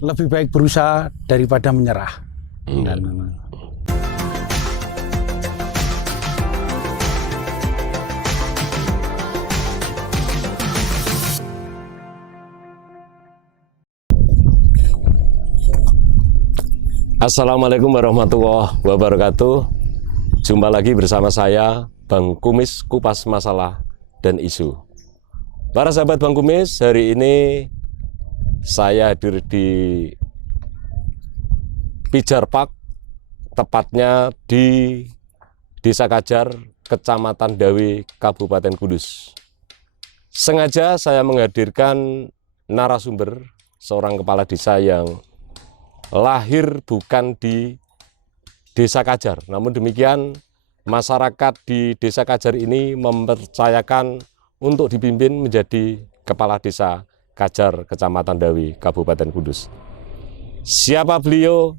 lebih baik berusaha daripada menyerah. Dan, Assalamualaikum warahmatullahi wabarakatuh. Jumpa lagi bersama saya, Bang Kumis, Kupas Masalah dan Isu. Para sahabat Bang Kumis, hari ini saya hadir di Pijar Park, tepatnya di Desa Kajar, Kecamatan Dawe, Kabupaten Kudus. Sengaja saya menghadirkan narasumber, seorang kepala desa yang lahir bukan di Desa Kajar, namun demikian masyarakat di Desa Kajar ini mempercayakan untuk dipimpin menjadi kepala desa Kajar, Kecamatan Dawe, Kabupaten Kudus. Siapa beliau?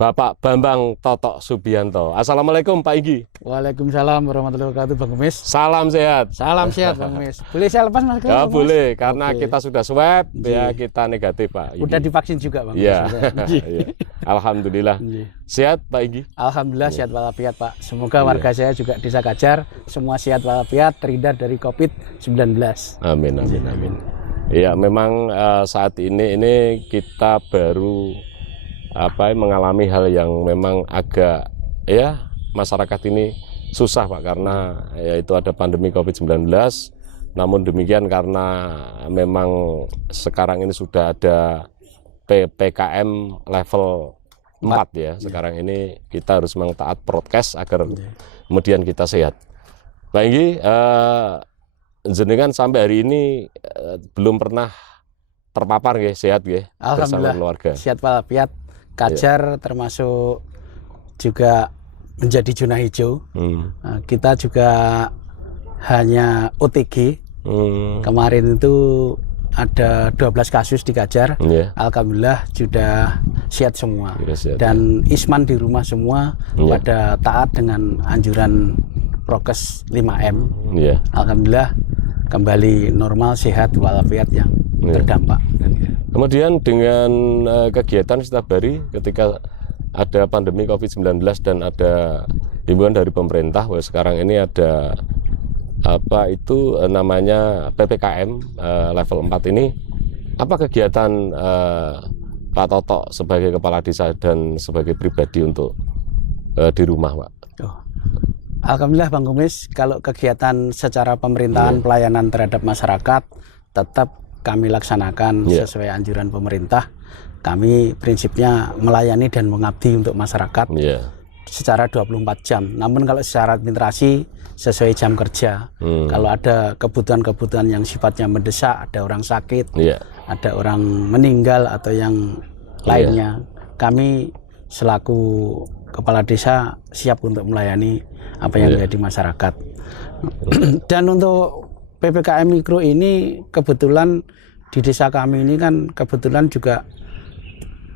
Bapak Bambang Totok Subianto. Assalamualaikum Pak Igi. Waalaikumsalam warahmatullahi wabarakatuh, Bang Kumis. Salam sehat. Salam sehat, Bang Kumis. Boleh saya lepas Mas? Ya boleh, karena Oke. kita sudah swab, ya kita negatif Pak Igi. Udah divaksin juga, Bang Iya. Kumis. Iya. Alhamdulillah. Sehat Pak Igi? Alhamdulillah sehat walafiat, Pak. Semoga warga saya juga Desa Kajar semua sehat walafiat, terhindar dari COVID-19. Amin, amin, amin. Iya, memang saat ini kita baru mengalami hal yang memang agak masyarakat ini susah Pak, karena yaitu ada pandemi COVID-19. Namun demikian karena memang sekarang ini sudah ada PPKM level 4 ya. Sekarang ini kita harus memang taat prokes agar kemudian kita sehat. Pak Inggi, jenengan sampai hari ini belum pernah terpapar ya, sehat ya bersama keluarga. Sehat walafiat. Kajar termasuk juga menjadi zona hijau. Nah, kita juga hanya OTG. Kemarin itu ada 12 kasus di Kajar. Alhamdulillah sudah sehat semua. Dan Isman di rumah semua pada taat dengan anjuran prokes 5M. Alhamdulillah kembali normal, sehat walafiat yang terdampak. Kemudian dengan kegiatan setiap hari ketika ada pandemi COVID-19 dan ada himbauan dari pemerintah, sekarang ini ada namanya PPKM level 4 ini, apa kegiatan Pak Totok sebagai kepala desa dan sebagai pribadi untuk di rumah, Pak? Alhamdulillah Bang Kumis, kalau kegiatan secara pemerintahan pelayanan terhadap masyarakat tetap kami laksanakan sesuai anjuran pemerintah. Kami prinsipnya melayani dan mengabdi untuk masyarakat secara 24 jam. Namun kalau secara administrasi sesuai jam kerja. Kalau ada kebutuhan-kebutuhan yang sifatnya mendesak, ada orang sakit, ada orang meninggal atau yang lainnya, kami selaku kepala desa siap untuk melayani apa yang ada di masyarakat. Dan untuk PPKM Mikro ini kebetulan di desa kami ini kan kebetulan juga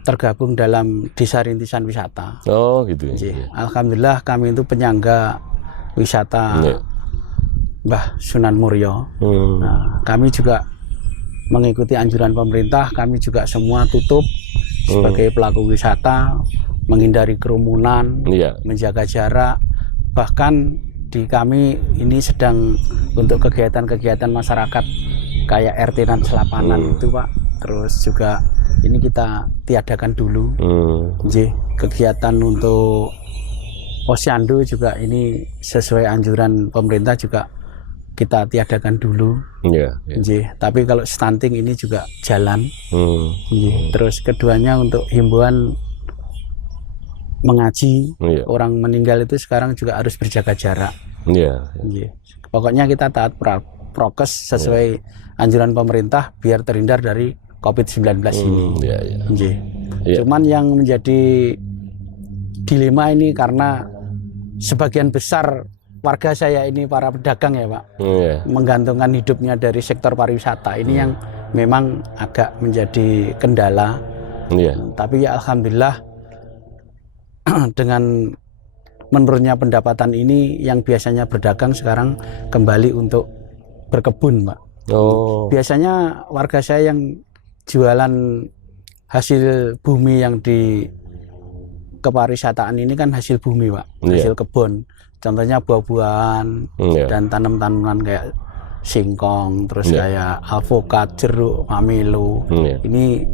tergabung dalam Desa Rintisan Wisata. Oh gitu ya. Alhamdulillah kami itu penyangga wisata Mbah Sunan Muria. Nah, kami juga mengikuti anjuran pemerintah, kami juga semua tutup sebagai pelaku wisata, menghindari kerumunan, menjaga jarak. Bahkan di kami ini sedang untuk kegiatan-kegiatan masyarakat kayak RT dan Selapanan itu Pak. Terus juga ini kita tiadakan dulu. Kegiatan untuk posyandu juga ini sesuai anjuran pemerintah juga kita tiadakan dulu. Tapi kalau stunting ini juga jalan. Terus keduanya untuk himbauan mengaji, orang meninggal itu sekarang juga harus berjaga jarak. Pokoknya kita taat prokes sesuai anjuran pemerintah biar terhindar dari COVID-19 ini. Cuman yang menjadi dilema ini karena sebagian besar warga saya ini para pedagang ya Pak, menggantungkan hidupnya dari sektor pariwisata. Ini yang memang agak menjadi kendala. Tapi ya alhamdulillah dengan menurunnya pendapatan ini yang biasanya berdagang sekarang kembali untuk berkebun, Pak. Biasanya warga saya yang jualan hasil bumi yang di kepariwisataan ini kan hasil bumi Pak, hasil kebun. Contohnya buah-buahan dan tanam-tanaman kayak singkong, terus kayak alpukat, jeruk, pamelo. Ini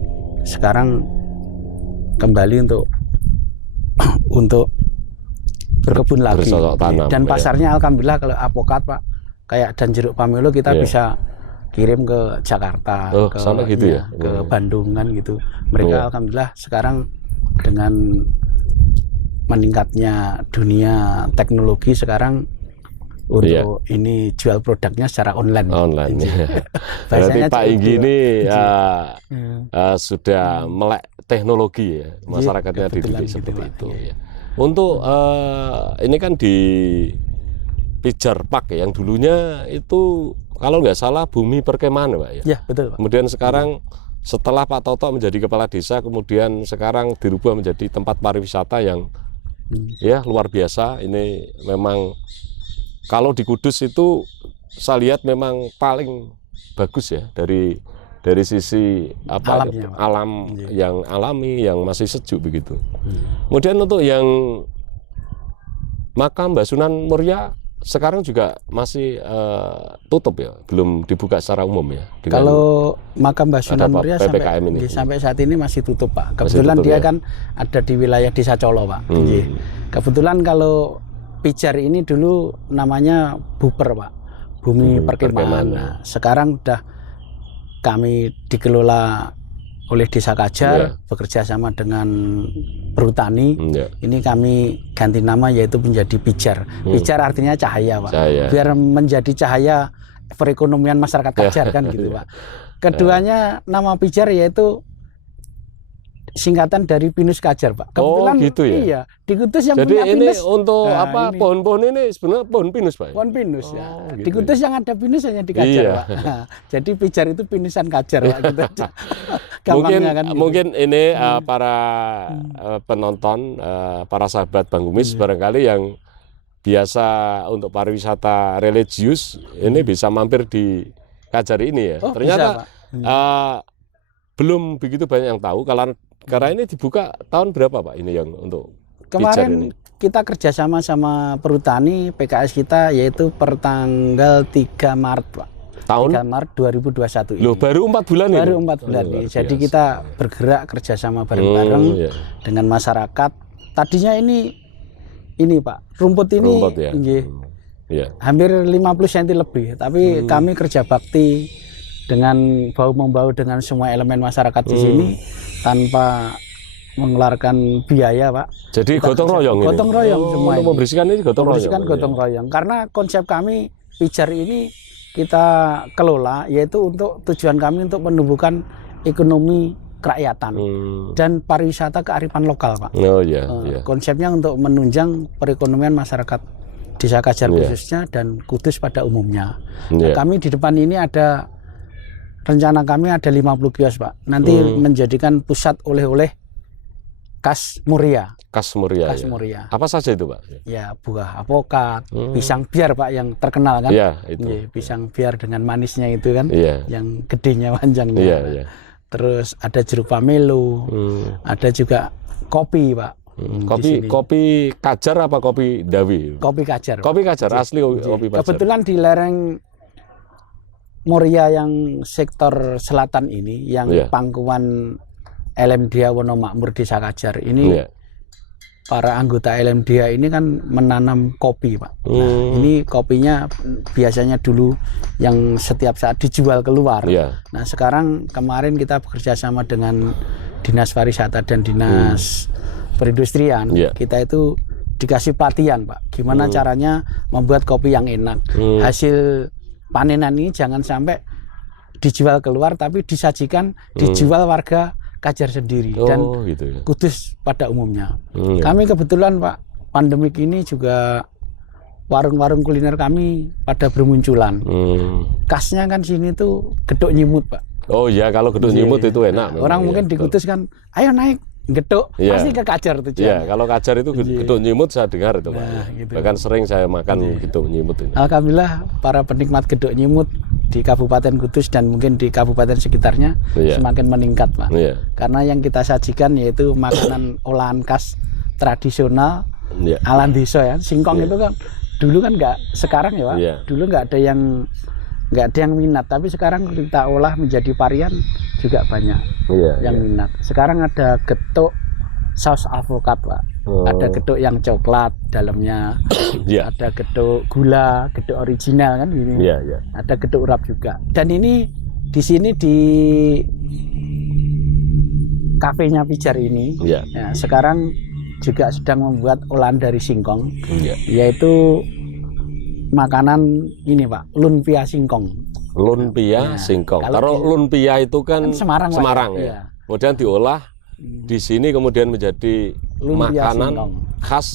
sekarang kembali untuk berkebun lagi. Dan pasarnya alhamdulillah kalau alpukat Pak, kayak dan jeruk pamelo kita bisa kirim ke Jakarta, gitu ke Bandung kan gitu. Mereka alhamdulillah sekarang dengan meningkatnya dunia teknologi sekarang untuk ini jual produknya secara online. Berarti Pak Inggi ini sudah melek teknologi ya, masyarakatnya dididik seperti itu. Ya. Untuk ini kan di Pijar Park yang dulunya itu kalau nggak salah bumi perkemahan Pak ya. Ya betul Pak. Kemudian sekarang setelah Pak Toto menjadi kepala desa, kemudian sekarang dirubah menjadi tempat pariwisata yang luar biasa. Ini memang kalau di Kudus itu saya lihat memang paling bagus ya dari sisi alam yang alami, yang masih sejuk begitu. Kemudian untuk yang makam Mbah Sunan Muria sekarang juga masih tutup ya, belum dibuka secara umum ya. Kalau makam Mbah Sunan Muria sampai saat ini masih tutup Pak. Kebetulan dia kan ada di wilayah Desa Colo Pak. Kebetulan kalau Pijar ini dulu namanya Buper Pak, bumi perkemahan. Nah, sekarang udah kami dikelola oleh Desa Kajar, bekerja sama dengan Perhutani. Ini kami ganti nama yaitu menjadi Pijar. Pijar artinya cahaya Pak. Biar menjadi cahaya perekonomian masyarakat Kajar kan gitu Pak. Keduanya nama Pijar yaitu singkatan dari pinus Kajar Pak. Kebetulan gitu ya. Iya, di Kudus yang jadi punya pinus. Jadi ini untuk pohon-pohon ini sebenarnya pohon pinus Pak. Pohon pinus ya. Gitu di Kudus yang ada pinus hanya di Kajar Pak. Nah, jadi Pijar itu pinusan Kajar Pak gitu aja. Mungkin ini para penonton, para sahabat Bang Kumis barangkali yang biasa untuk pariwisata religius ini bisa mampir di Kajar ini ya. Ternyata belum begitu banyak yang tahu karena ini dibuka tahun berapa Pak ini yang untuk kemarin ini? Kita kerjasama sama Perhutani PKS kita yaitu per tanggal 3 Maret Pak. Tahun 3 Maret 2021 ini. Loh, baru 4 bulan ini? Baru 4 bulan ini. Jadi kita bergerak kerjasama bareng-bareng dengan masyarakat. Tadinya ini Pak, rumput ini hampir 50 cm lebih. Tapi kami kerja bakti dengan bahu-membahu dengan semua elemen masyarakat di sini tanpa mengeluarkan biaya Pak. Jadi gotong royong semua untuk membersihkan ini gotong royong. Karena konsep kami Pijar ini kita kelola yaitu untuk tujuan kami untuk menumbuhkan ekonomi kerakyatan dan pariwisata kearifan lokal Pak. Konsepnya untuk menunjang perekonomian masyarakat Desa Kajar khususnya dan Kudus pada umumnya. Nah, kami di depan ini rencana kami ada 50 kios Pak. Nanti menjadikan pusat oleh-oleh khas Muria. Khas Muria. Apa saja itu Pak? Ya buah alpukat, pisang biar Pak yang terkenal kan. Iya itu. Pisang biar dengan manisnya itu kan, yang gedenya panjangnya. Terus ada jeruk pamelo, ada juga kopi Pak. Kopi Kajar apa kopi Dawi? Kopi Kajar. Kopi Kajar asli kopi Kajar. Kebetulan di lereng Muria yang sektor selatan ini, yang pangkuan LMDA Wonomakmur Desa Kajar ini, para anggota LMDA ini kan menanam kopi Pak. Nah, ini kopinya biasanya dulu yang setiap saat dijual keluar. Nah sekarang kemarin kita bekerja sama dengan Dinas Pariwisata dan Dinas Perindustrian. Kita itu dikasih pelatihan Pak, gimana caranya membuat kopi yang enak. Hasil panenan ini jangan sampai dijual keluar tapi disajikan dijual warga Kajar sendiri dan Kudus pada umumnya. Kami kebetulan Pak, pandemik ini juga warung-warung kuliner kami pada bermunculan. Khasnya kan sini tuh gedok nyimut Pak. Oh iya, kalau gedok nyimut itu enak. Orang mungkin di Kudus kan, ayo naik geduk Iya. pasti ke Kajar Iya, tujuannya. kalau Kajar itu geduk nyimut saya dengar itu Pak. Nah, gitu. Bahkan sering saya makan geduk nyimut ini. Alhamdulillah para penikmat geduk nyimut di Kabupaten Kudus dan mungkin di kabupaten sekitarnya Iya. semakin meningkat Pak. Iya. Karena yang kita sajikan yaitu makanan olahan khas tradisional Iya. ala desa ya. Singkong itu kan dulu kan nggak, sekarang ya Pak. Iya. Dulu nggak ada yang minat, tapi sekarang kita olah menjadi varian juga banyak Iya. yang minat. Sekarang ada getuk saus alpukat Pak. Oh. Ada getuk yang coklat dalamnya. Iya. Ada getuk gula, getuk original kan gini. Iya, iya. Ada getuk urap juga. Dan ini di sini di kafenya Pijar ini Iya. ya, sekarang juga sedang membuat olahan dari singkong, Iya. yaitu makanan ini Pak, lumpia singkong. Lumpia Ya, singkong. kalau Kalau di- lumpia itu kan Semarang, Pak. Semarang Iya. ya. Kemudian diolah di sini kemudian menjadi Lumpia makanan singkong. khas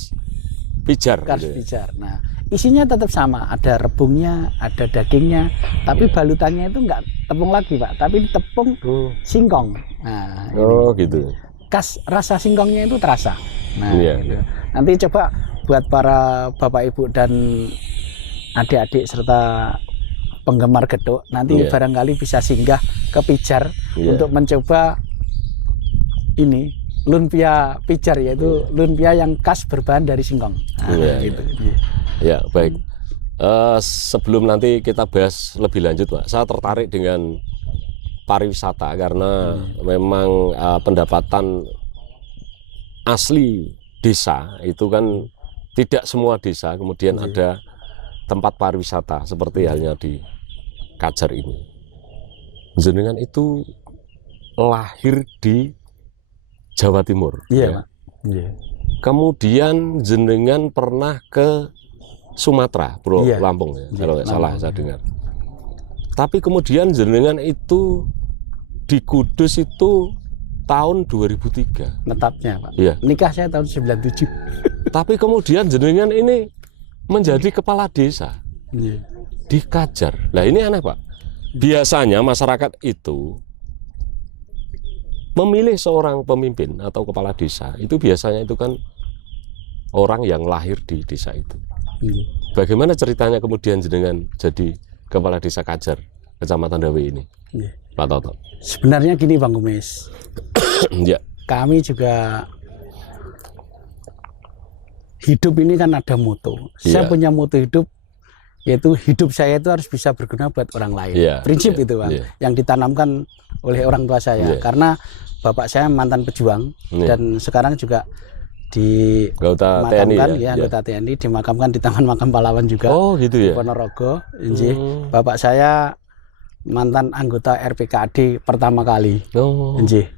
Pijar. Khas gitu ya. Pijar. Nah, isinya tetap sama, ada rebungnya, ada dagingnya, tapi balutannya itu enggak tepung lagi Pak, tapi tepung singkong. Nah, ini. Oh gitu. Khas rasa singkongnya itu terasa. Nah, Iya, gitu. iya. Nanti coba buat para bapak ibu dan adik-adik serta penggemar geduk, nanti Iya. barangkali bisa singgah ke Pijar Iya. untuk mencoba ini lumpia Pijar, yaitu lumpia yang khas berbahan dari singkong. Nah, Iya, gitu. Ya baik. Sebelum nanti kita bahas lebih lanjut Pak, saya tertarik dengan pariwisata karena memang pendapatan asli desa itu kan tidak semua desa kemudian ada tempat pariwisata seperti halnya di Kajar ini. Jenengan itu lahir di Jawa Timur. Iya, ya. Pak. Iya. Kemudian jenengan pernah ke Sumatera, Bro, Iya. Lampung ya, Iya, kalau nggak salah Lampung. saya dengar. Tapi kemudian jenengan itu di Kudus itu tahun 2003. Netapnya Pak. Iya. Nikah saya tahun 97. Tapi kemudian jenengan ini menjadi kepala desa Iya. di Kajar. Nah ini aneh Pak. Biasanya masyarakat itu memilih seorang pemimpin atau kepala desa itu biasanya itu kan orang yang lahir di desa itu. Iya. Bagaimana ceritanya kemudian jenengan jadi kepala desa Kajar, Kecamatan Dawe ini, Iya. Pak Toto? Sebenarnya gini Bang Kumis, Ya, kami juga hidup ini kan ada moto. Saya Iya. punya moto hidup, yaitu hidup saya itu harus bisa berguna buat orang lain. Iya, Prinsip iya, itu Bang, iya. yang ditanamkan oleh orang tua saya. Iya. Karena bapak saya mantan pejuang Iya. dan sekarang juga anggota TNI dimakamkan ya? anggota TNI, dimakamkan di Taman Makam Pahlawan juga. Oh gitu di ya. Ponorogo. Injih. Hmm. Bapak saya mantan anggota RPKAD pertama kali. Oh, Injih.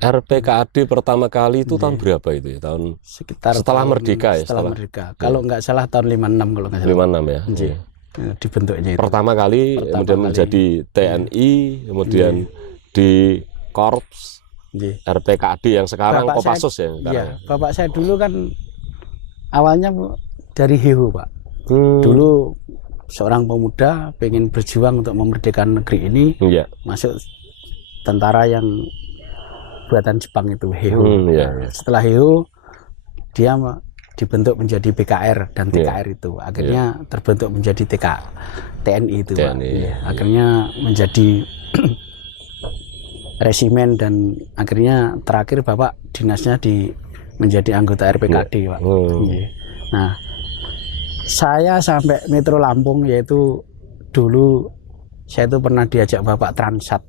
RPKAD pertama kali itu tahun berapa itu ya? Tahun Sekitar Setelah tahun- merdeka ya, setelah setelah- merdeka. Kalau nggak salah tahun 56 kalau nggak salah. 56 ya. Injih. Dibentuknya itu. Pertama kali Pertama kemudian kali. menjadi TNI, kemudian di Korps Injih. RPKAD yang sekarang Bapak Kopassus saya- ya sekarang. Iya, bapak saya dulu kan awalnya dari Hehu Pak. Hmm. Dulu seorang pemuda pengen berjuang untuk memerdekakan negeri ini, Iya. masuk tentara yang buatan Jepang itu Hehu. Iya, Nah, iya. setelah Hehu dia dibentuk menjadi BKR dan Iya. TKR itu akhirnya terbentuk menjadi TNI itu Pak. TNI, Iya, iya. akhirnya menjadi resimen dan akhirnya terakhir bapak dinasnya menjadi anggota RPKD Pak. Hmm. Iya. Nah, saya sampai Metro Lampung, yaitu dulu saya itu pernah diajak bapak Transat,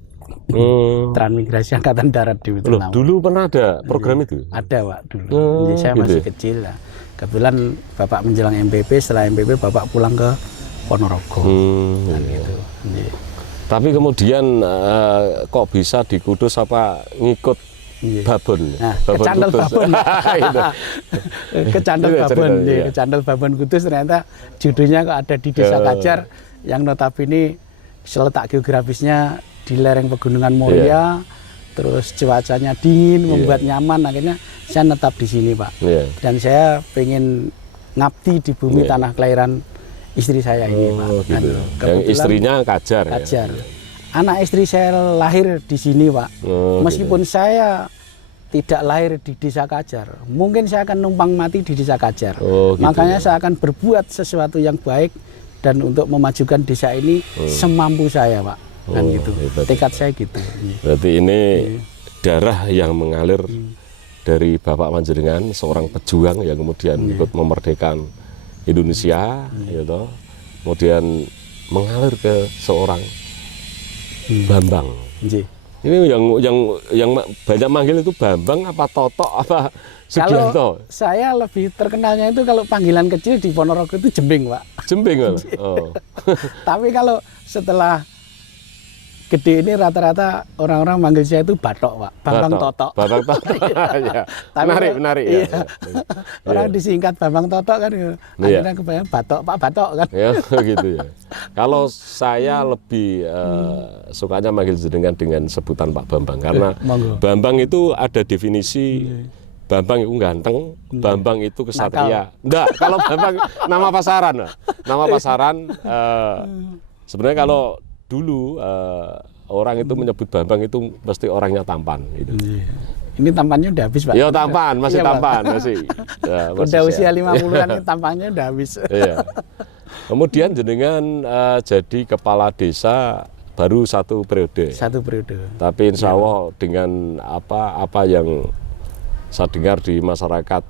Hmm. Transmigrasi Angkatan Darat di Metro Loh, Lampung. dulu pernah ada program itu? Ada Pak dulu. Oh, Jadi saya gitu masih ya? kecil lah. Kebetulan bapak menjelang MPP, setelah MPP bapak pulang ke Ponorogo. Hmm, Kan iya. gitu. Iya. Tapi kemudian kok bisa di Kudus apa ngikut Iya. babon? Nah, kecandel Kudus. babon. Itu. Kecandel Itu ya babon, ceritanya, iya, iya. kecandel babon Kudus ternyata judulnya kok ada di Desa Oh. Kajar yang notabene seletak geografisnya di lereng Pegunungan Muria, terus cuacanya dingin, membuat nyaman. Akhirnya saya netap di sini Pak. Iya. Dan saya pengen ngabdi di bumi Iya. tanah kelahiran istri saya ini Pak. Oh, Dan gitu. Yang kebetulan istrinya Kajar, Kajar. Anak istri saya lahir di sini Pak. ya. Oh, Meskipun saya tidak lahir di Desa Kajar, mungkin saya akan numpang mati di Desa Kajar. Oh, gitu Makanya ya. saya akan berbuat sesuatu yang baik dan untuk memajukan desa ini semampu saya, Pak. Kan Oh, gitu. hebat, Tekad saya gitu. Berarti ini darah yang mengalir dari Bapak Panjenengan, seorang pejuang yang kemudian ikut memerdekakan Indonesia, gitu. Kemudian mengalir ke seorang Bambang. Nggih. Ini yang banyak manggil itu Bambang apa Toto apa Kalau Sugianto? saya lebih terkenalnya itu kalau panggilan kecil di Ponorogo itu Jembing, Pak. Jembing kan? Oh. Tapi kalau setelah gede ini rata-rata orang-orang manggil saya itu Batok, Pak. Bambang Toto. Bambang Toto. Ya. Tapi Menarik iya. ya. Orang disingkat Bambang Toto kan, akhirnya kebayang Batok, Pak Batok kan. Ya, gitu ya. Kalau saya lebih sukanya manggil jenengan dengan sebutan Pak Bambang karena Monggo. Bambang itu ada definisi Bambang itu ganteng, Bambang itu kesatria. Enggak, kalau Bambang nama pasaran. Nama pasaran sebenarnya kalau dulu orang itu menyebut Bambang itu pasti orangnya tampan gitu. Ini tampannya udah habis, Pak. Ya tampan, masih Iya, Pak. tampan masih. Ya, masih Udah usia sehat. 50-an ini tampannya udah habis. Iya. Kemudian jenengan jadi kepala desa baru 1 periode. 1 periode. Tapi insya Allah dengan apa yang saya dengar di masyarakat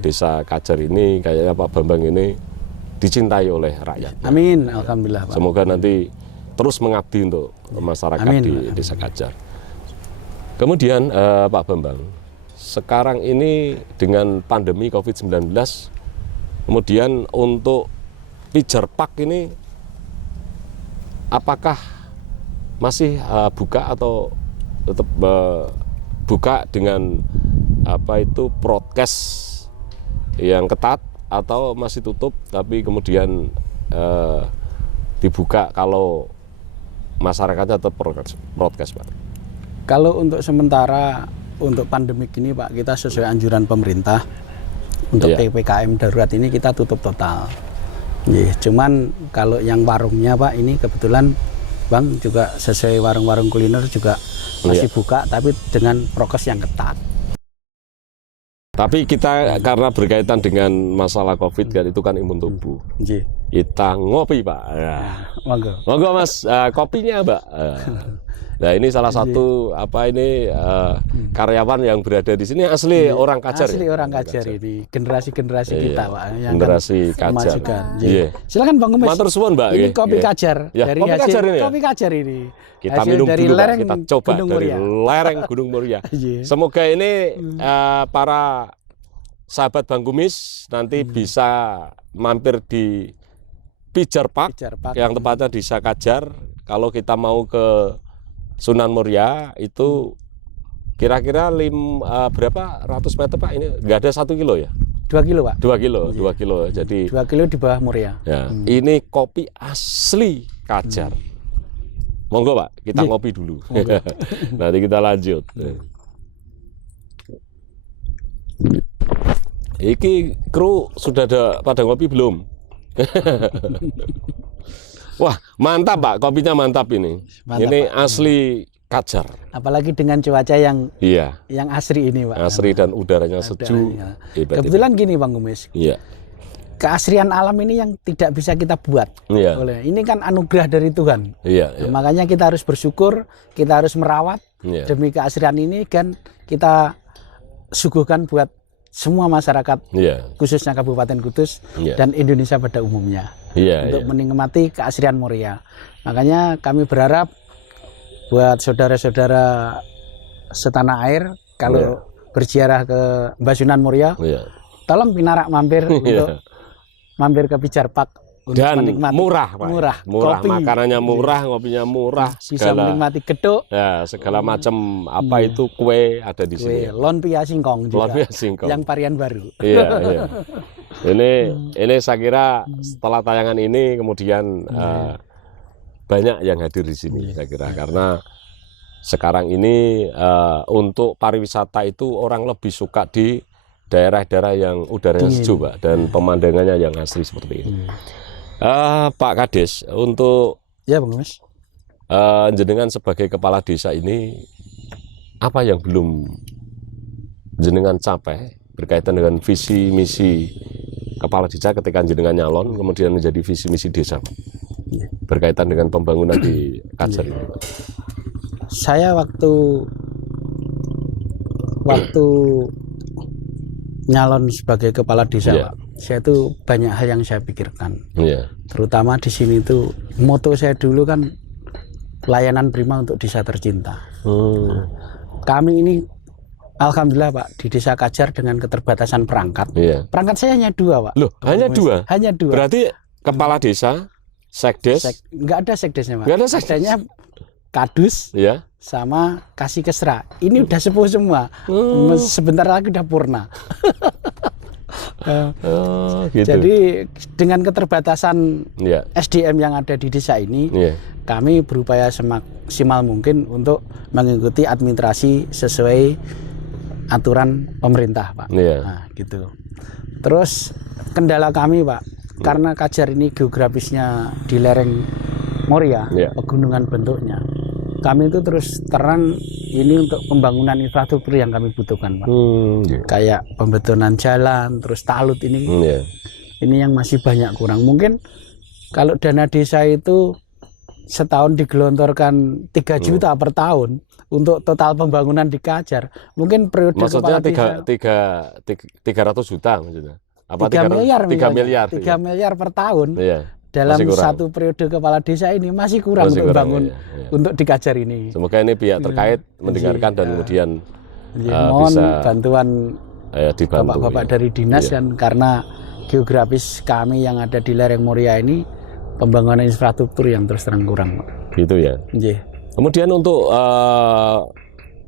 desa Kajar ini, kayaknya Pak Bambang ini dicintai oleh rakyat. Amin, alhamdulillah, Pak. Semoga nanti terus mengabdi untuk masyarakat Amin, di Pak. desa Kajar. Kemudian Pak Bambang, sekarang ini dengan pandemi COVID-19, kemudian untuk Pijar Park ini apakah masih buka atau tetap buka dengan prokes yang ketat atau masih tutup tapi kemudian dibuka kalau masyarakatnya tetap prokes, Pak? Kalau untuk sementara untuk pandemik ini, Pak, kita sesuai anjuran pemerintah untuk Iya. PPKM darurat ini kita tutup total. Cuman kalau yang warungnya, Pak, ini kebetulan Bang juga sesuai warung-warung kuliner juga masih Iya. buka tapi dengan prokes yang ketat. Tapi kita karena berkaitan dengan masalah COVID kan itu kan imun tubuh. Nggih. Kita ngopi, Pak. Ya. Monggo. Monggo Mas, kopinya, Mbak. Nah ini salah satu karyawan yang berada di sini asli orang Kajar. Asli ya? orang Kajar ini, generasi-generasi Iya, kita, Pak, yang generasi akan Kajar. memajukan. Iya. Silakan Bang Gemes. Matur suwun, Mbak. Ini Nggih, kopi nggih. Kajar Ya, dari kopi hasil Kajar ini ya? kopi Kajar ini. Kita Hasil minum dari dulu, Pak. lereng Kita coba Gunung dari Muria. lereng Gunung Muria. Iya. Semoga ini para sahabat Bang Kumis nanti bisa mampir di Pijar Park, Pijar Park. yang tepatnya di Desa Kajar. Kalau kita mau ke Sunan Muria itu kira-kira berapa ratus meter, Pak? Ini nggak ada 1 kilo ya? 2 kilo, Pak. 2 kilo, 2 kilo. Jadi 2 kilo di bawah Muria. ya, ini kopi asli Kajar. Monggo, Pak, kita Iya. ngopi dulu. Nanti kita lanjut. Iki kru sudah ada pada ngopi belum? Wah, mantap, Pak, kopinya mantap ini. Mantap, Ini Pak. asli Kajar. Apalagi dengan cuaca yang Iya, asri ini, Pak. asri dan udaranya sejuk. Udaranya. Hebat, Kebetulan gini, Bang Kumis. Iya. Keasrian alam ini yang tidak bisa kita buat. Iya. Ini kan anugerah dari Tuhan. Iya, Nah, iya. makanya kita harus bersyukur, kita harus merawat Iya. demi keasrian ini kan kita suguhkan buat semua masyarakat Iya. khususnya Kabupaten Kudus Iya. dan Indonesia pada umumnya Iya, untuk iya. menikmati keasrian Muria. Makanya kami berharap buat saudara-saudara setanah air kalau berziarah ke Basunan Muria, Iya. tolong pinarak mampir untuk mampir ke Pijar Park untuk Dan menikmati murah, Pak. murah, Murah, kopi. makanannya murah, ngopinya murah, Bisa menikmati geduk, ya, segala macam apa itu kue ada di kue sini. lonpia singkong juga, Luar biasa singkong. yang varian baru. Iya, iya. Ini saya kira setelah tayangan ini kemudian banyak yang hadir di sini, saya kira, karena sekarang ini untuk pariwisata itu orang lebih suka di daerah-daerah yang udaranya Dingin. sejuk, Pak, dan pemandangannya yang asli seperti ini. Pak Kades, untuk Ya, Bang Mas. jenengan sebagai kepala desa ini apa yang belum jenengan capai berkaitan dengan visi misi kepala desa ketika jenengan nyalon kemudian menjadi visi misi desa berkaitan dengan pembangunan di Kajar ini? Saya waktu nyalon sebagai kepala desa, Iya. Pak, saya itu banyak hal yang saya pikirkan. Iya. Terutama di sini itu moto saya dulu kan layanan prima untuk desa tercinta. Kami ini alhamdulillah Pak di Desa Kajar dengan keterbatasan perangkat. Iya. Perangkat saya hanya 2 Pak. Loh, hanya 2? Hanya 2. Berarti kepala desa, sekdes, Nggak ada sekdesnya Pak. nggak ada sekdes. Adanya kadus Ya. sama kasih kesra. Ini udah sepuh semua. Sebentar lagi udah purna. Gitu. Jadi dengan keterbatasan Ya. SDM yang ada di desa ini, Iya. kami berupaya semaksimal mungkin untuk mengikuti administrasi sesuai aturan pemerintah, Pak. Iya. Nah, gitu. Terus kendala kami, Pak, karena Kajar ini geografisnya di lereng Moria, Iya. pegunungan bentuknya. Kami itu terus terang ini untuk pembangunan infrastruktur yang kami butuhkan, Pak. Iya. Kayak pembetonan jalan, terus talut ini. Iya. Ini yang masih banyak kurang. Mungkin kalau dana desa itu setahun digelontorkan 3 juta per tahun untuk total pembangunan di Kajar, mungkin periode Maksudnya kepala desa 300 juta maksudnya? Apa 3 miliar 3 misalnya. miliar? 3 miliar per tahun. Iya. Dalam Masih kurang. satu periode kepala desa ini masih kurang Masih untuk kurang, bangun iya. untuk di Kajar ini. Semoga ini pihak terkait mendengarkan dan kemudian Mohon bisa bantuan dibantu. bapak-bapak ya. dari dinas Iya. kan, karena geografis kami yang ada di lereng Moria ini pembangunan infrastruktur yang terus terang kurang, Pak. Gitu ya. Nggih. Kemudian untuk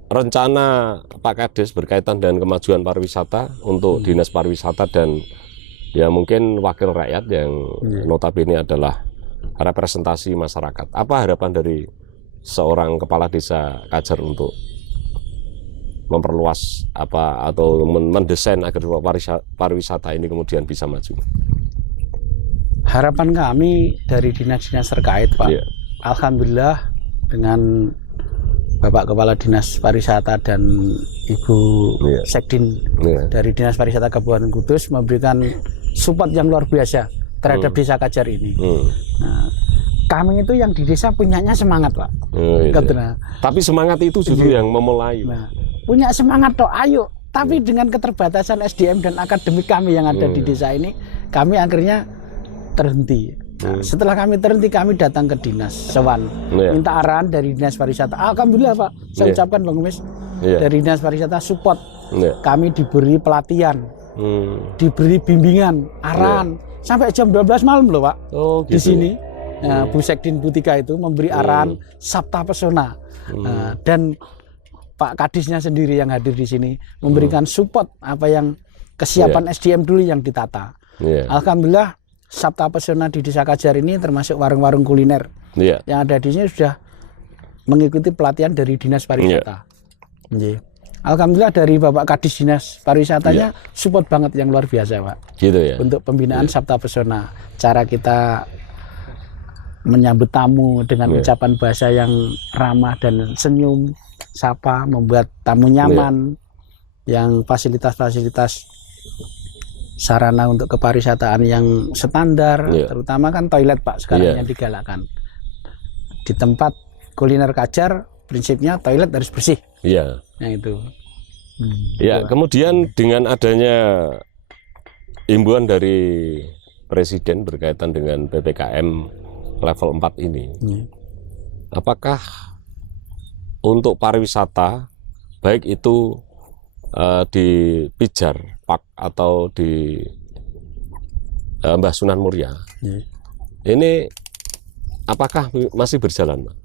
rencana Pak Kades berkaitan dengan kemajuan pariwisata untuk dinas pariwisata dan ya mungkin wakil rakyat yang notabene adalah representasi masyarakat. Apa harapan dari seorang kepala desa Kajar untuk memperluas atau mendesain agar pariwisata ini kemudian bisa maju? Harapan kami dari dinas-dinas terkait, Pak. Iya. Alhamdulillah dengan Bapak Kepala Dinas Pariwisata dan Ibu Iya. Sekdin Iya. dari Dinas Pariwisata Kabupaten Kudus memberikan support yang luar biasa terhadap Desa Kajar ini. Nah, kami itu yang di desa punyanya semangat, Pak. Gitu. Nah, Tapi semangat itu justru yang memulai. nah, punya semangat toh, ayo. Tapi dengan keterbatasan SDM dan akademik kami yang ada di desa ini, kami akhirnya terhenti. Nah, setelah kami terhenti, kami datang ke dinas Sewan, Iya. minta arahan dari Dinas Pariwisata. Alhamdulillah, Pak, saya Iya. ucapkan Bang Gemis, Iya. dari Dinas Pariwisata support. Iya. Kami diberi pelatihan, diberi bimbingan, arahan sampai jam 12 malam loh, Pak. Oh, Di gitu. sini Bu Sekdin Butika itu memberi arahan Sabta Pesona. Dan Pak Kadisnya sendiri yang hadir di sini memberikan support apa yang kesiapan SDM dulu yang ditata. Iya. Alhamdulillah Sabta Pesona di Desa Kajar ini termasuk warung-warung kuliner Iya. yang ada di sini sudah mengikuti pelatihan dari Dinas Pariwisata. Nggih. Alhamdulillah dari Bapak Kadis Dinas Pariwisatanya support banget yang luar biasa, Pak. Gitu ya. Untuk pembinaan Sabta Pesona. Cara kita menyambut tamu dengan ucapan bahasa yang ramah dan senyum, sapa, membuat tamu nyaman, yang fasilitas-fasilitas sarana untuk kepariwisataan yang standar, terutama kan toilet, Pak, sekarang yang digalakkan. Di tempat kuliner Kajar, prinsipnya toilet harus bersih. Iya. Nah itu. Ya, kemudian dengan adanya himbauan dari Presiden berkaitan dengan PPKM level 4 ini, apakah untuk pariwisata, baik itu di Pijar Park atau di Mbah Sunan Muria, ini apakah masih berjalan, Pak?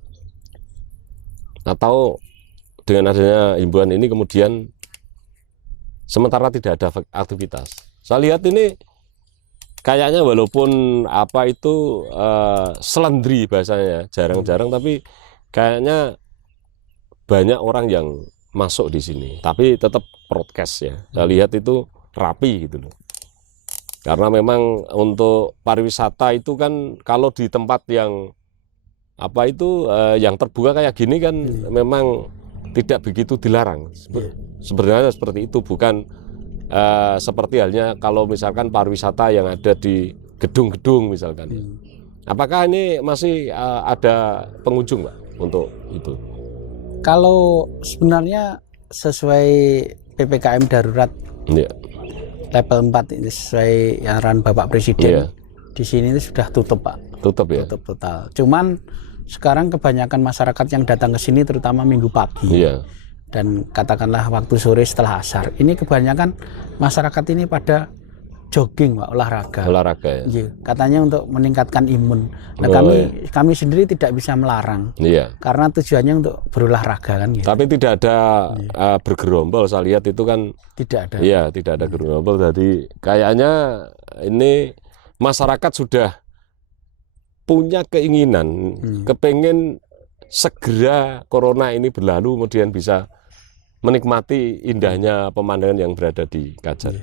Atau dengan adanya himbauan ini kemudian sementara tidak ada aktivitas? Saya lihat ini kayaknya walaupun selendri bahasanya, jarang-jarang, tapi kayaknya banyak orang yang masuk di sini, tapi tetap broadcast ya. Saya lihat itu rapi gitu loh. Karena memang untuk pariwisata itu kan kalau di tempat yang yang terbuka kayak gini kan memang tidak begitu dilarang. Sebenarnya seperti itu, bukan seperti halnya kalau misalkan pariwisata yang ada di gedung-gedung misalkan. Apakah ini masih ada pengunjung, Pak, untuk itu? Kalau sebenarnya sesuai PPKM darurat level 4 ini sesuai arahan Bapak Presiden, di sini sudah tutup, Pak. Tutup ya? Tutup total. Cuman sekarang kebanyakan masyarakat yang datang ke sini terutama minggu pagi dan katakanlah waktu sore setelah asar, ini kebanyakan masyarakat ini pada jogging, Pak, olahraga ya? Katanya untuk meningkatkan imun. Nah, kami sendiri tidak bisa melarang karena tujuannya untuk berolahraga kan gitu. Tapi tidak ada bergerombol, saya lihat itu kan tidak ada. Iya, tidak ada gerombol. Jadi kayaknya ini masyarakat sudah punya keinginan, kepengen segera corona ini berlalu, kemudian bisa menikmati indahnya pemandangan yang berada di Kajar.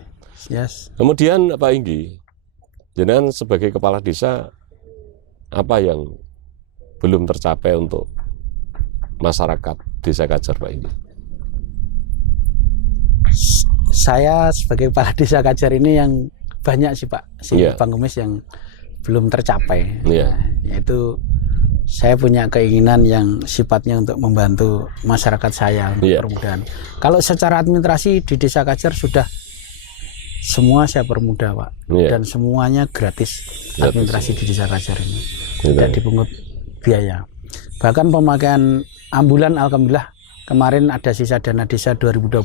Kemudian Pak Inggi, jenengan sebagai kepala desa, apa yang belum tercapai untuk masyarakat desa Kajar, Pak Inggi? Saya sebagai kepala desa Kajar ini yang banyak sih, Pak, Bang Kumis, yang belum tercapai. Yaitu saya punya keinginan yang sifatnya untuk membantu masyarakat saya untuk permudahan. Kalau secara administrasi di desa Kajar sudah semua saya permudah, Pak, dan semuanya gratis administrasi di desa Kajar ini, tidak dipungut biaya. Bahkan pemakaian ambulan, alhamdulillah kemarin ada sisa dana desa 2020,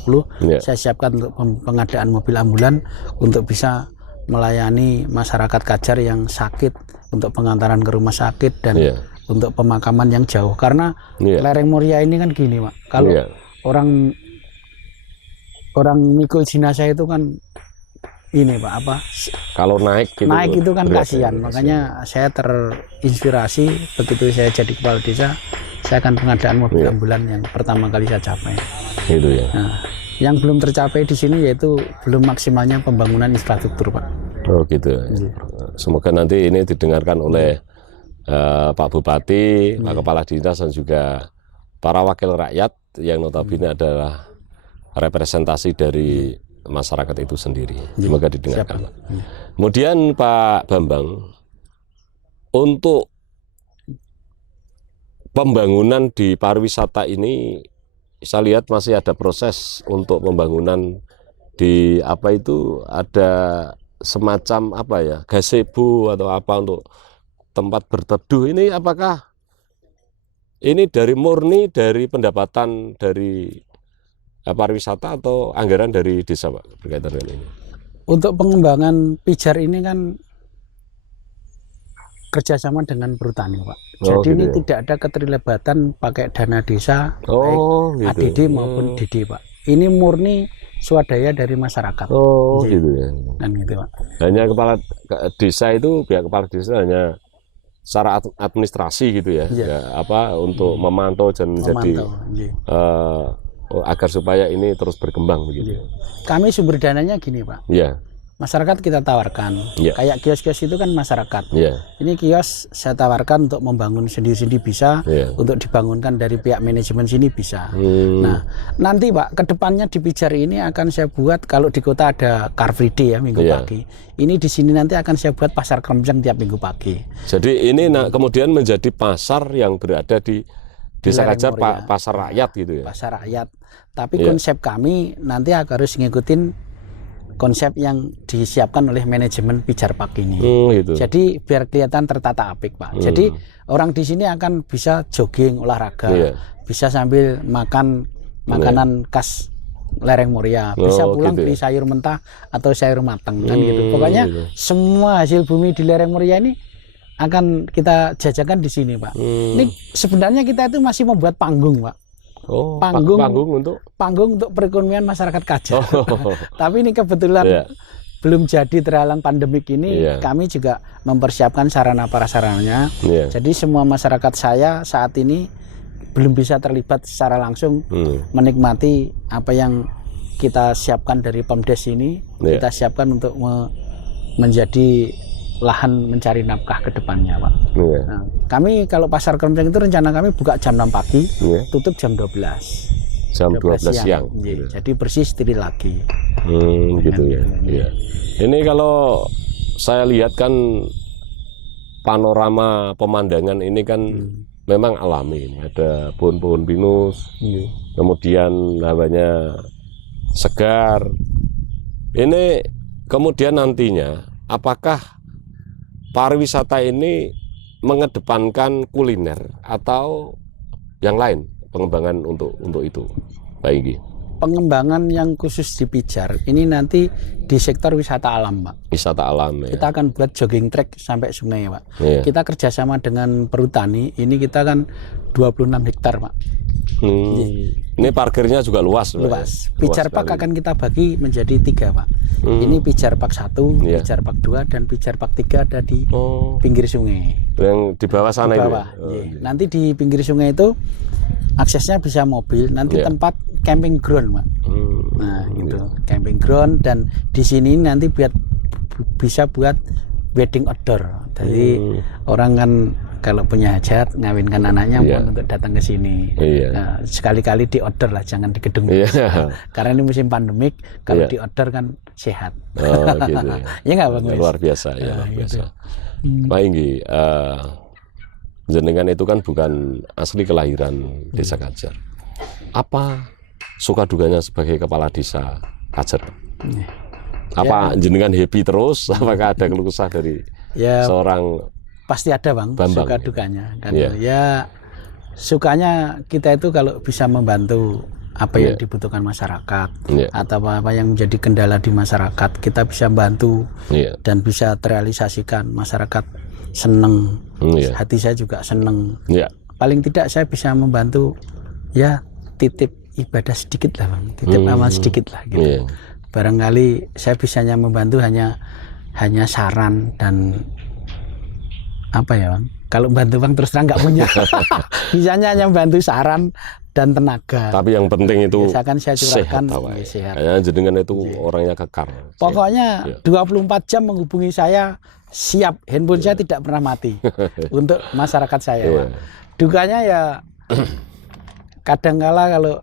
saya siapkan untuk pengadaan mobil ambulan untuk bisa melayani masyarakat Kajar yang sakit, untuk pengantaran ke rumah sakit dan untuk pemakaman yang jauh. Karena lereng Moria ini kan gini, Pak, kalau orang mikul jenazah itu kan ini, Pak, kalau naik itu kan kasihan. Makanya saya terinspirasi begitu saya jadi kepala desa, saya akan pengadaan mobil ambulan yang pertama kali saya capai. Nah, yang belum tercapai di sini yaitu belum maksimalnya pembangunan infrastruktur, Pak. Oh gitu. Semoga nanti ini didengarkan oleh Pak Bupati, Pak Kepala Dinas, dan juga para wakil rakyat yang notabene adalah representasi dari masyarakat itu sendiri. Semoga didengarkan. Kemudian Pak Bambang, untuk pembangunan di pariwisata ini saya lihat masih ada proses untuk pembangunan di ada semacam gazebo atau apa untuk tempat berteduh. Ini apakah ini murni dari pendapatan dari pariwisata atau anggaran dari desa, Pak, berkaitan dengan ini? Untuk pengembangan pijar ini kan kerjasama dengan perhutani, Pak. Jadi ini tidak ada keterlibatan pakai dana desa, baik ADD maupun DD, Pak. Ini murni swadaya dari masyarakat. Gitu ya. Dan gitu, Pak. Hanya kepala desa itu, pihak kepala desa hanya secara administrasi gitu ya, untuk memantau dan menjadi agar supaya ini terus berkembang begitu. Kami sumber dananya gini, Pak. Masyarakat kita tawarkan, kayak kios-kios itu kan masyarakat. Ini kios saya tawarkan untuk membangun sendiri-sendiri bisa, untuk dibangunkan dari pihak manajemen sini bisa. Nah, nanti, Pak, kedepannya di Pijar ini akan saya buat, kalau di kota ada Car Free Day ya minggu pagi. Ini di sini nanti akan saya buat pasar keroncong tiap minggu pagi. Jadi ini kemudian menjadi pasar yang berada di Desa Kajar, pasar rakyat gitu ya. Pasar rakyat. Tapi konsep kami nanti harus ngikutin konsep yang disiapkan oleh manajemen Pijar Park ini. Gitu. Jadi biar kelihatan tertata apik, Pak. Jadi orang di sini akan bisa jogging, olahraga, bisa sambil makan makanan khas lereng Moria, bisa pulang beli sayur mentah atau sayur matang kan gitu. Pokoknya semua hasil bumi di lereng Moria ini akan kita jajakan di sini, Pak. Ini sebenarnya kita itu masih membuat panggung, Pak. Panggung untuk perekonomian masyarakat Kajar. Tapi ini kebetulan belum jadi terhalang pandemik ini, kami juga mempersiapkan sarana prasarananya. Jadi semua masyarakat saya saat ini belum bisa terlibat secara langsung menikmati apa yang kita siapkan dari Pemdes ini. Kita siapkan untuk menjadi lahan mencari nafkah ke depannya, Pak. Nah, kami kalau pasar keroncong itu rencana kami buka jam 6 pagi, tutup jam 12. Jam 12 siang. Iya, jadi bersih steril lagi. Gitu ya. Iya. Ini kalau saya lihat kan panorama pemandangan ini kan memang alami. Ada pohon-pohon pinus, kemudian hawanya segar. Ini kemudian nantinya apakah pariwisata ini mengedepankan kuliner atau yang lain pengembangan untuk itu, Pak Inggi? Pengembangan yang khusus di Pijar ini nanti di sektor wisata alam, Pak. Wisata alam ya. Kita akan buat jogging track sampai sungai, Pak. Iya. Kita kerjasama dengan perhutani, ini kita kan 26 hektar, Pak. Ini parkirnya juga luas, Pak. Luas. Pijar Park akan kita bagi menjadi 3, Pak. Ini Pijar Park 1, Iya. Pijar Park 2, dan Pijar Park 3 ada di pinggir sungai. Yang di bawah sana Di itu. bawah. Nanti di pinggir sungai itu aksesnya bisa mobil, nanti Iya. tempat camping ground, Pak. Nah, itu camping ground, dan di sini nanti bisa buat wedding outdoor. Jadi orang kan kalau punya hajat ngawinkan anaknya Iya. mohon untuk datang ke sini. Iya. Nah, sekali-kali di outdoor lah, jangan di gedung. Iya. Karena ini musim pandemik, kalau Iya. di outdoor kan sehat. Oh, gitu ya. Ya nggak, Bang? Luar biasa ya, luar gitu. biasa. Pak Inggi, jenengan itu kan bukan asli kelahiran Desa Kajar. Apa suka duganya sebagai kepala desa Kajar? Apa jenengan happy terus? Apakah ada keluh kesah dari Ya seorang pasti ada, Bang, Bambang, suka ya? dukanya. Dan Iya. ya sukanya kita itu kalau bisa membantu apa yang Iya. dibutuhkan masyarakat, Iya. atau apa yang menjadi kendala di masyarakat, kita bisa bantu Iya. dan bisa terrealisasikan. Masyarakat seneng, Iya. hati saya juga seneng. Iya. Paling tidak saya bisa membantu, ya titip ibadah sedikit lah, Bang, titip amal sedikit lah gitu. Iya. Barangkali saya bisanya membantu hanya saran dan apa ya, Bang? Kalau bantu, Bang, terus terang nggak punya. Bisanya hanya bantu saran dan tenaga. Tapi yang penting itu Biasakan saya curahkan sehat, Pak. sehat. Kayaknya jenengan itu orangnya kekar. Pokoknya Iya. 24 jam menghubungi saya, siap. Handphone saya tidak pernah mati untuk masyarakat saya, Iya. Pak. Dukanya ya kadangkala kalau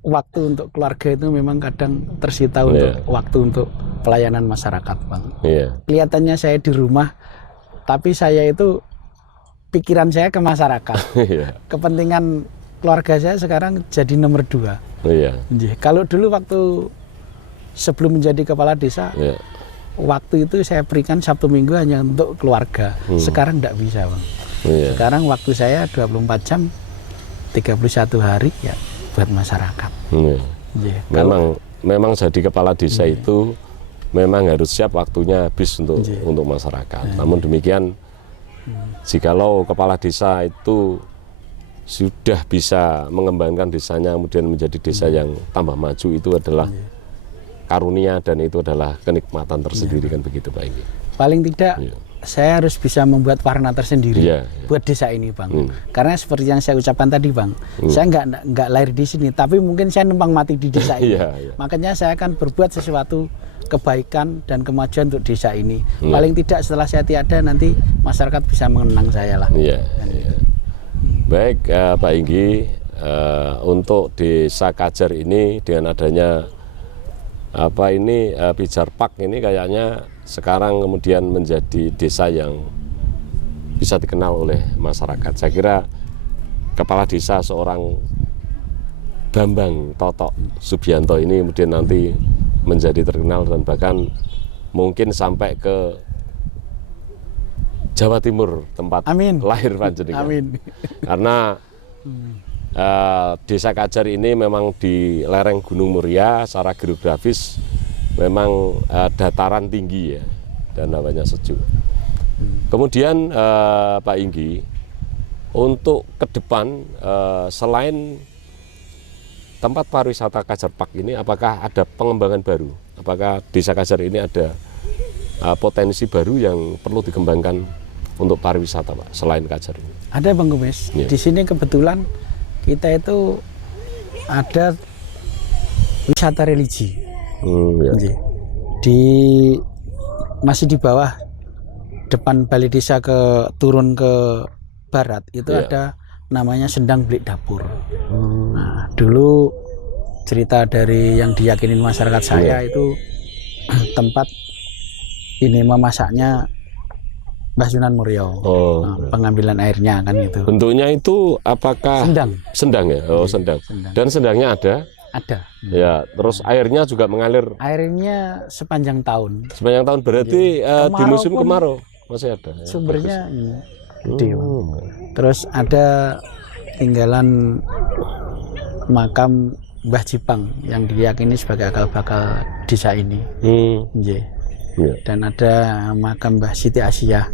waktu untuk keluarga itu memang kadang tersita untuk waktu untuk pelayanan masyarakat, Bang. Iya. Kelihatannya saya di rumah, tapi saya itu pikiran saya ke masyarakat. Iya. Kepentingan keluarga saya sekarang jadi nomor 2. Iya. Kalau dulu waktu sebelum menjadi kepala desa, Iya. waktu itu saya berikan Sabtu Minggu hanya untuk keluarga. Sekarang tidak bisa, Bang. Iya. Sekarang waktu saya 24 jam, 31 hari ya buat masyarakat. Iya. Iya. Kalau- Memang jadi kepala desa itu memang harus siap waktunya habis untuk masyarakat. Namun demikian, jikalau kepala desa itu sudah bisa mengembangkan desanya kemudian menjadi desa yang tambah maju, itu adalah karunia dan itu adalah kenikmatan tersendiri, kan begitu, Pak Inggi. Paling tidak Iya. saya harus bisa membuat warna tersendiri Iya, buat desa ini, Bang. Karena seperti yang saya ucapkan tadi, Bang, saya nggak lahir di sini, tapi mungkin saya numpang mati di desa ini. Iya, iya. Makanya saya akan berbuat sesuatu kebaikan dan kemajuan untuk desa ini. Paling tidak setelah saya tiada, nanti masyarakat bisa mengenang saya lah. Iya, iya. Baik, Pak Inggi, untuk Desa Kajar ini dengan adanya Pijar Park ini kayaknya sekarang kemudian menjadi desa yang bisa dikenal oleh masyarakat. Saya kira kepala desa seorang Bambang Toto Subianto ini kemudian nanti menjadi terkenal dan bahkan mungkin sampai ke Jawa Timur tempat Amin. lahir panjenengan. Amin. Karena Desa Kajar ini memang di lereng Gunung Muria, secara geografis memang dataran tinggi ya, dan hawanya sejuk. Kemudian Pak Inggi, untuk ke depan selain tempat pariwisata Kajar Park ini, apakah ada pengembangan baru? Apakah Desa Kajar ini ada potensi baru yang perlu dikembangkan untuk pariwisata, Pak, selain Kajar ini? Ada, Bang Gumis. Iya. Di sini kebetulan kita itu ada wisata religi. Ya. Masih di bawah depan balai desa turun ke barat itu Iya. ada namanya Sendang Belik Dapur. Nah, Dulu cerita dari yang diyakinin masyarakat saya itu tempat ini memasaknya Mbah Sunan Muria. Pengambilan airnya kan itu. Bentuknya itu apakah Sendang? Sendang ya? Oh, sendang. Dan sendangnya ada? Ada. Ya, terus airnya juga mengalir? Airnya sepanjang tahun. Sepanjang tahun berarti di musim kemarau masih ada? Ya, sumbernya ini gede. Terus ada tinggalan makam Mbah Jipang yang diyakini sebagai akal bakal desa ini. Dan ada makam Mbah Siti Asiyah.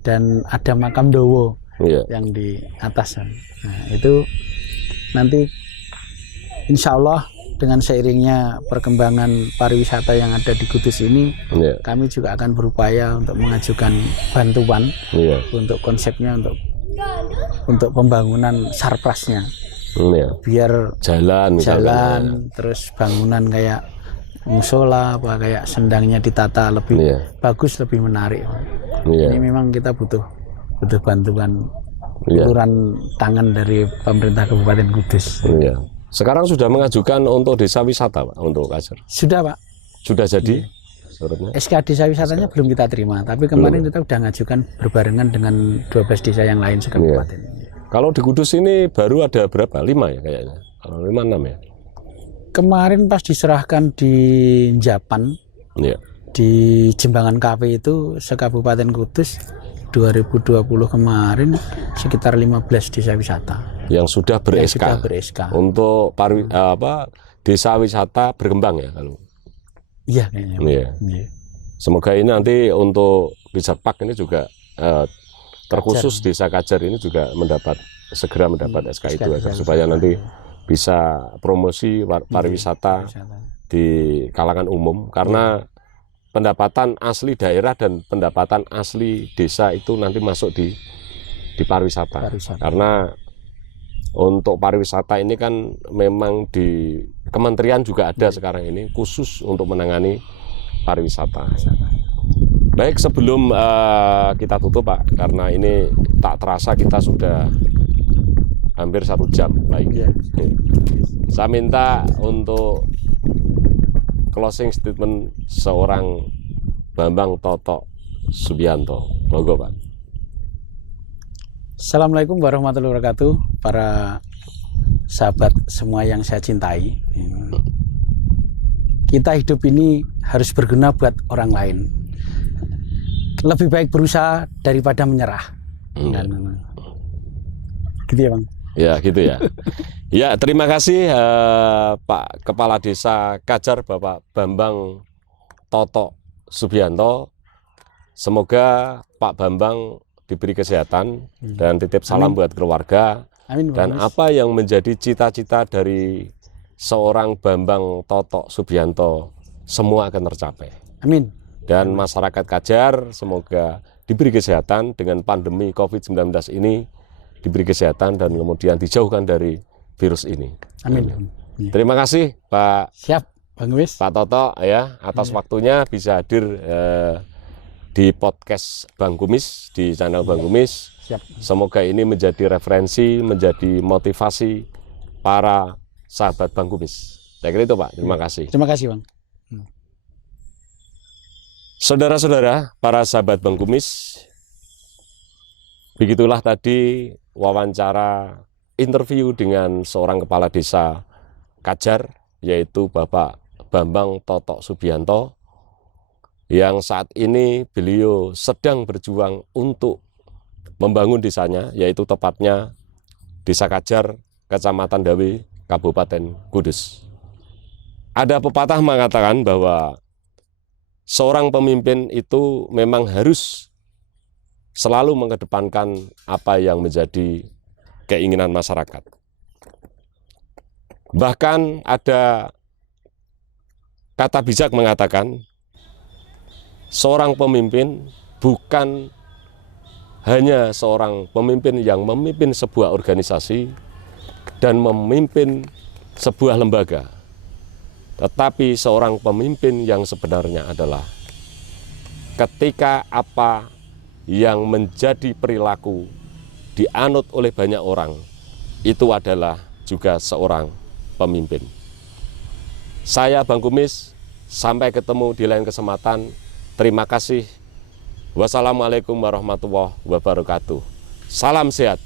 Dan ada makam Dowo yang di atas. Nah, itu nanti insya Allah dengan seiringnya perkembangan pariwisata yang ada di Kudus ini, kami juga akan berupaya untuk mengajukan bantuan untuk konsepnya untuk pembangunan sarprasnya, biar jalan terus bangunan kayak musola apa kayak sendangnya ditata lebih bagus, lebih menarik. Ini memang kita butuh bantuan uluran tangan dari pemerintah Kabupaten Kudus. Sekarang sudah mengajukan untuk desa wisata, Pak, untuk Kajar? Sudah, Pak. Sudah jadi? Suratnya? SK desa wisatanya belum kita terima, tapi kemarin kita sudah mengajukan berbarengan dengan 12 desa yang lain sekabupaten. Kalau di Kudus ini baru ada berapa? 5 ya kayaknya? Kalau 5, 6 ya? Kemarin pas diserahkan di Japan, di Jembangan Kafe itu sekabupaten Kudus 2020 kemarin sekitar 15 desa wisata yang sudah ber-SK untuk desa wisata berkembang ya kalau. Iya kayaknya. Semoga ini nanti untuk Bijak Park ini juga terkhusus desa Kajar ini juga segera mendapat SK itu supaya nanti bisa promosi pariwisata di kalangan umum, karena pendapatan asli daerah dan pendapatan asli desa itu nanti masuk di pariwisata. Karena untuk pariwisata ini kan memang di kementerian juga ada sekarang ini khusus untuk menangani pariwisata. Baik, sebelum kita tutup, Pak, karena ini tak terasa kita sudah hampir 1 jam lagi. Saya minta untuk closing statement seorang Bambang Toto Subianto. Monggo, Pak. Assalamualaikum warahmatullahi wabarakatuh, para sahabat semua yang saya cintai. Kita hidup ini harus berguna buat orang lain. Lebih baik berusaha daripada menyerah. Gitu ya, Bang? Ya, gitu ya. Ya, terima kasih Pak Kepala Desa Kajar, Bapak Bambang Toto Subianto. Semoga Pak Bambang diberi kesehatan dan titip salam buat keluarga. Dan apa yang menjadi cita-cita dari seorang Bambang Toto Subianto semua akan tercapai. Amin. Dan masyarakat Kajar semoga diberi kesehatan dengan pandemi COVID-19 ini, diberi kesehatan dan kemudian dijauhkan dari virus ini. Amin. Terima kasih Pak. Siap, Bang Gumis. Pak Toto ya atas waktunya bisa hadir di podcast Bang Kumis, di channel Bang Kumis. Siap. Semoga ini menjadi referensi, menjadi motivasi para sahabat Bang Kumis. Saya kira itu, Pak. Terima kasih. Terima kasih, Bang. Saudara-saudara, para sahabat Bang Kumis, begitulah tadi wawancara interview dengan seorang kepala desa Kajar, yaitu Bapak Bambang Toto Subianto, yang saat ini beliau sedang berjuang untuk membangun desanya, yaitu tepatnya Desa Kajar, Kecamatan Dawe, Kabupaten Kudus. Ada pepatah mengatakan bahwa seorang pemimpin itu memang harus selalu mengedepankan apa yang menjadi keinginan masyarakat. Bahkan ada kata bijak mengatakan, seorang pemimpin bukan hanya seorang pemimpin yang memimpin sebuah organisasi dan memimpin sebuah lembaga, tetapi seorang pemimpin yang sebenarnya adalah ketika apa yang menjadi perilaku dianut oleh banyak orang, itu adalah juga seorang pemimpin. Saya Bang Kumis, sampai ketemu di lain kesempatan. Terima kasih. Wassalamualaikum warahmatullahi wabarakatuh. Salam sehat.